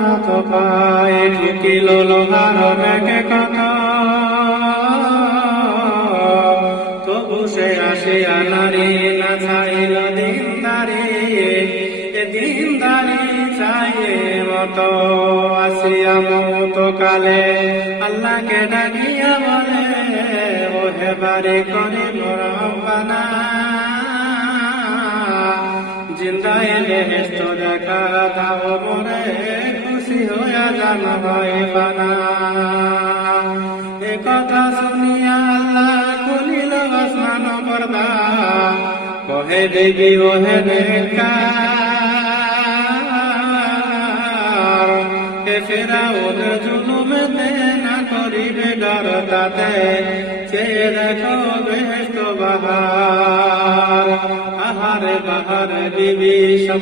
হাত পায়ে ঢুকিল লোহার ব্যাগে কথা, তবু সে আসিয়া নারী না চাইল দিনদারি, দিনদারি চাইয়ে মতো আসিয়া মত কালে আল্লাহকে ডাকিয়া বলে, ওহে বারে করিম রব্বানা, জিন্দায় বেহেশত দেখা দাও মোরে, খুশি হইয়া জানাবাই বানা। এ কথা শুনিয়া আল্লাহ খুলিল আসমান পর্দা, কহে দেবী ওহে নেককার, এ ফিরআউনের জুলুমেতে না করিবে ডর তাতে, চেয়ে দেখো বেহেশত বাহার, আহারে বাহার বিবি সব